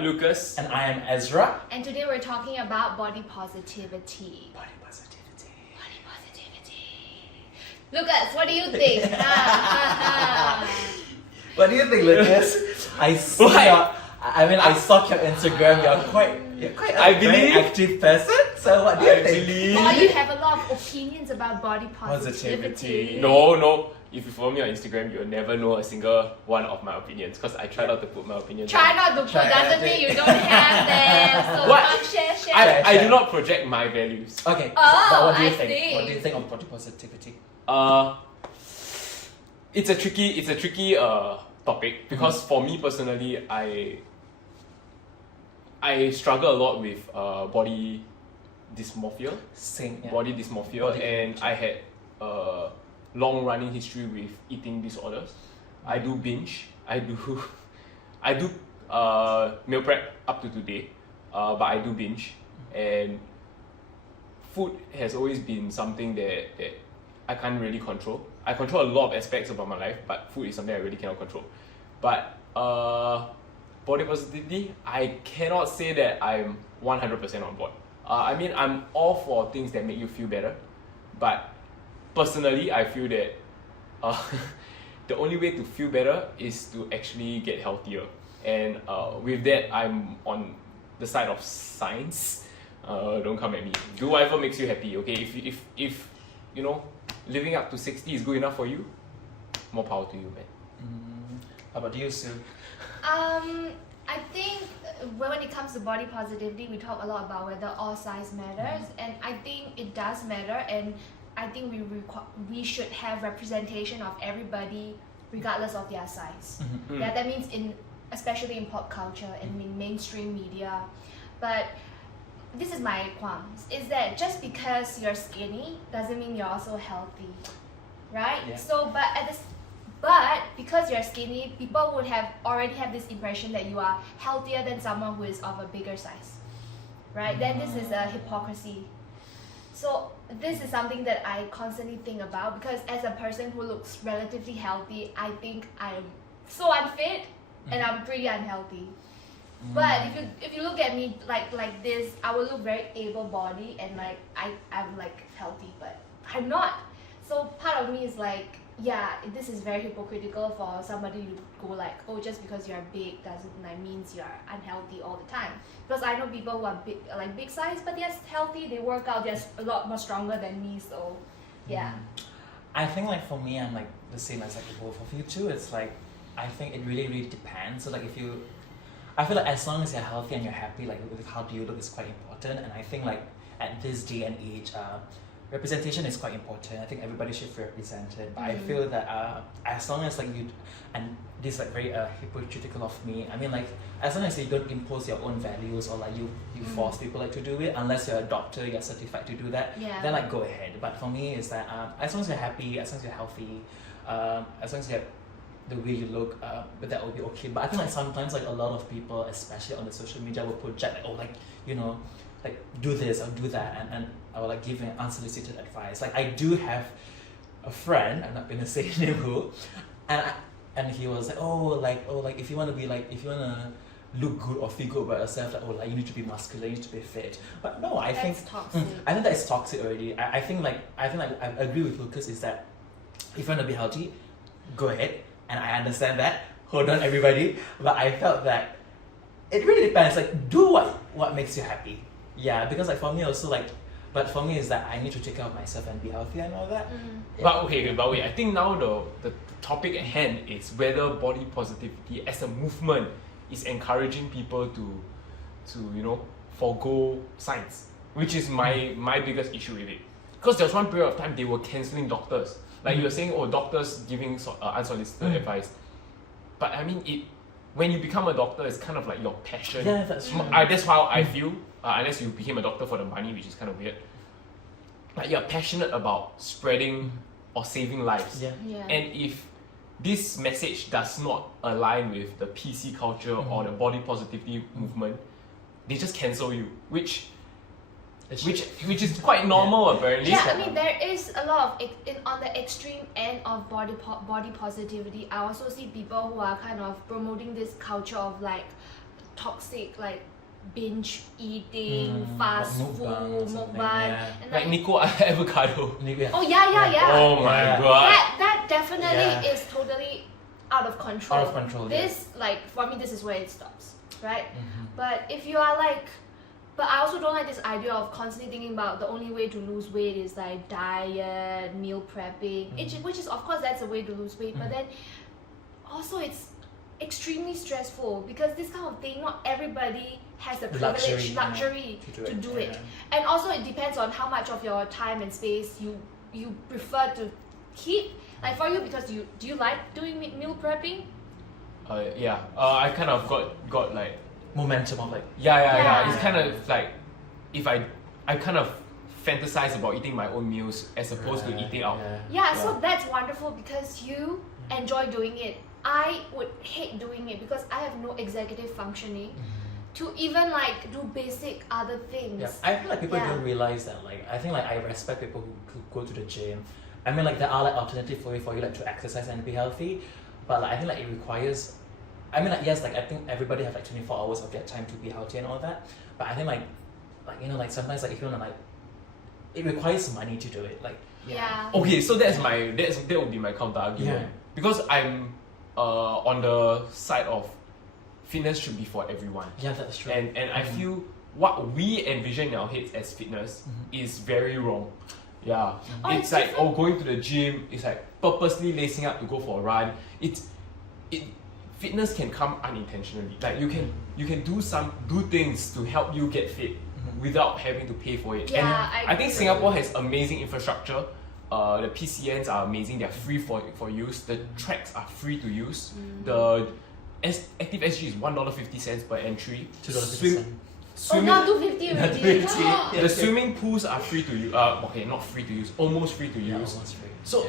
I'm Lucas. And I am Ezra. And today we're talking about body positivity. Body positivity. Body positivity. Lucas, what do you think? What do you think, Lucas? I saw I saw your Instagram. You're quite a very active person. So what do you think? Or you have a lot of opinions about body positivity. No. If you follow me on Instagram, you'll never know a single one of my opinions because I try not to put my opinions. Try not to put doesn't mean you don't have them. So What? come share. I do not project my values. Okay. Oh, but what do you I think? see. What do you think of body positivity? It's a tricky topic because for me personally, I struggle a lot with body dysmorphia. Same. Yeah. Body dysmorphia, Body and I had long running history with eating disorders. I do binge. I do meal prep up to today, but I do binge, and food has always been something that I can't really control. I control a lot of aspects about my life, but food is something I really cannot control. But body positivity, I cannot say that I'm 100% on board. I mean, I'm all for things that make you feel better, but personally, I feel that the only way to feel better is to actually get healthier. And with that, I'm on the side of science. Don't come at me. Do whatever makes you happy, okay? If you know, living up to 60 is good enough for you, more power to you, man. How about you, Sue? I think when it comes to body positivity, we talk a lot about whether all size matters, and I think it does matter, and I think we should have representation of everybody regardless of their size. Yeah, that means especially in pop culture and in mainstream media. But this is my qualms, is that just because you're skinny doesn't mean you're also healthy, right? Yeah. So but because you're skinny, people would already have this impression that you are healthier than someone who is of a bigger size, right? Then this is a hypocrisy. So this is something that I constantly think about, because as a person who looks relatively healthy, I think I'm so unfit and I'm pretty unhealthy. But if you look at me like this, I will look very able-bodied and I'm like healthy, but I'm not. So part of me is like, yeah, this is very hypocritical for somebody to go like, oh, just because you're big doesn't means you're unhealthy all the time. Because I know people who are big size, but they're healthy, they work out, they're a lot more stronger than me. So yeah. I think like for me, I'm like the same as like both of you too. It's like I think it really depends. So like I feel like as long as you're healthy and you're happy, like with how do you look is quite important. And I think like at this day and age, representation is quite important. I think everybody should feel represented. But I feel that as long as like you, and this is like very hypocritical of me, I mean like as long as you don't impose your own values or like you force people like to do it, unless you're a doctor, you're certified to do that, then like go ahead. But for me is that as long as you're happy, as long as you're healthy, as long as you have the way you look, but that will be okay. But I think like sometimes like a lot of people, especially on the social media, will project like, oh, like, you know, like do this or do that, and I will like give an unsolicited advice. Like I do have a friend, I'm not gonna say name who, and he was like, oh like if you wanna look good or feel good about yourself, like, oh, like you need to be muscular, you need to be fit. But no, I think toxic. I think that is toxic already. I think I agree with Lucas is that if you want to be healthy, go ahead. And I understand that. Hold on, everybody. But I felt that it really depends. Like, do what makes you happy. Yeah, because like for me also like, but for me is that I need to take care of myself and be healthy and all that. Yeah. But wait, I think now the topic at hand is whether body positivity as a movement is encouraging people to you know, forgo science, which is my biggest issue with it. Because there was one period of time they were cancelling doctors. Like you were saying, oh, doctors giving unsolicited advice. But I mean, when you become a doctor, it's kind of like your passion. Yeah, that's true. That's how I feel. Unless you became a doctor for the money, which is kind of weird. Like you're passionate about spreading or saving lives. Yeah. And if this message does not align with the PC culture or the body positivity movement, they just cancel you, which is quite normal apparently. Yeah, I mean there is a lot of on the extreme end of body positivity. I also see people who are kind of promoting this culture of like toxic like binge eating, Mm, fast like food, mukbang or something, mukbang, yeah. and Like Nico avocado. oh yeah. Oh my Yeah. god. That definitely Yeah. is totally out of control. Out of control, yeah. This like for me, this is where it stops, right? Mhm. But if you are like, but I also don't like this idea of constantly thinking about the only way to lose weight is like diet, meal prepping, which is of course that's a way to lose weight, but then also it's extremely stressful because this kind of thing, not everybody has the privilege, luxury to do it. And also it depends on how much of your time and space you prefer to keep. Like for you, because do you like doing meal prepping? Yeah. I kind of got like Momentum of like yeah. It's Yeah. kind of like if I kind of fantasize about eating my own meals as opposed to eating out. Yeah, so Yeah. that's wonderful because you enjoy doing it. I would hate doing it because I have no executive functioning to even like do basic other things. Yeah, I feel like people Yeah. don't realize that. Like, I think like I respect people who go to the gym. I mean, like there are like alternative way for you like to exercise and be healthy, but like I think like it requires. I mean, like yes, like I think everybody have like 24 hours of their time to be healthy and all that. But I think like you know like sometimes like if you wanna like, it requires money to do it. Like Yeah. Okay, so that would be my counter argument. Yeah. Because I'm on the side of fitness should be for everyone. yeah, that's true. And I feel what we envision in our heads as fitness is very wrong. Yeah. Oh, It's it's like different. going to the gym, it's like purposely lacing up to go for a run. Fitness can come unintentionally. Like you can do things to help you get fit without having to pay for it. Yeah, And I I think agree. Singapore has amazing infrastructure. The PCNs are amazing. They're free for use. The tracks are free to use. The Active SG is $1.50 per entry. $2.50. Oh, now 250 Now already. 250. Oh. Yeah. The swimming pools are free to use. Okay, not free to use. Almost free to Yeah, use. almost free. So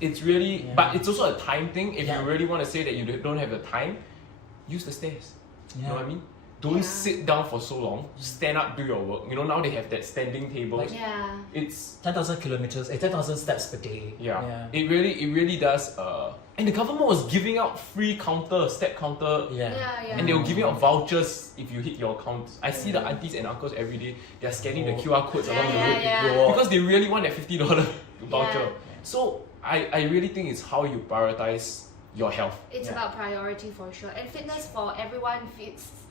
it's really, Yeah. but it's also a time thing. If Yeah. you really want to say that you don't have the time, use the stairs. You know what I mean? Don't Yeah. sit down for so long. Stand up, do your work. You know now they have that standing tables. Like- Yeah. It's 10,000 kilometers, 10,000 steps per day. yeah. It really does. And the government was giving out free step counter. Yeah. Yeah. And they were giving out vouchers if you hit your count. I see the aunties and uncles every day. They're scanning the Oh. QR codes along the road Yeah. because they really want that $50 voucher. Yeah. So I really think it's how you prioritize your health. It's Yeah. about priority for sure. And fitness for everyone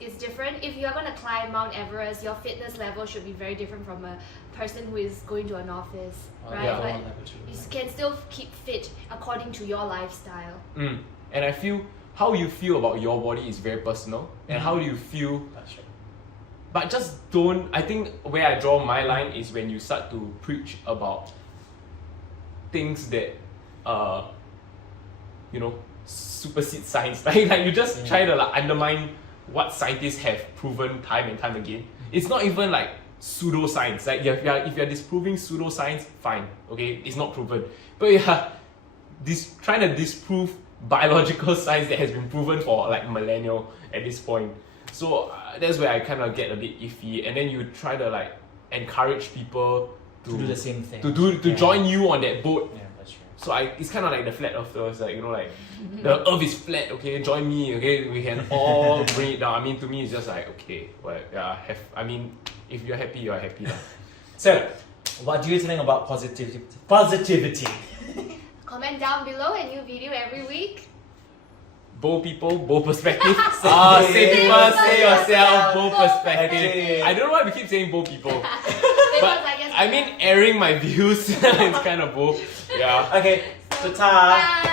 is different. If you're going to climb Mount Everest, your fitness level should be very different from a person who is going to an office, right? yeah. Like, you can still keep fit according to your lifestyle. And I feel how you feel about your body is very personal. And how do you feel? That's true. But just don't. I think where I draw my line is when you start to preach about things that supersede science. Like you just try to like undermine what scientists have proven time and time again. It's not even like pseudoscience. Like if you're disproving pseudoscience, fine. Okay, it's not proven. But yeah, trying to disprove biological science that has been proven for like millennia at this point. So that's where I kind of get a bit iffy. And then you try to like encourage people To do the same thing. to join you on that boat. Yeah, that's true. So it's kind of like the flat earthers, like like the earth is flat, okay, join me, okay, we can all bring it down. I mean, to me it's just like, okay, well, yeah, if you're happy, you're happy. So, what do you think about positivity? Comment down below, a new video every week. Both people, both perspectives. Say Say people, say yourself, yourself, both both perspectives. perspectives. I don't know why we keep saying both people. Because I guess I mean, airing my views, it's kind of both. Yeah. Okay, so ta. Bye.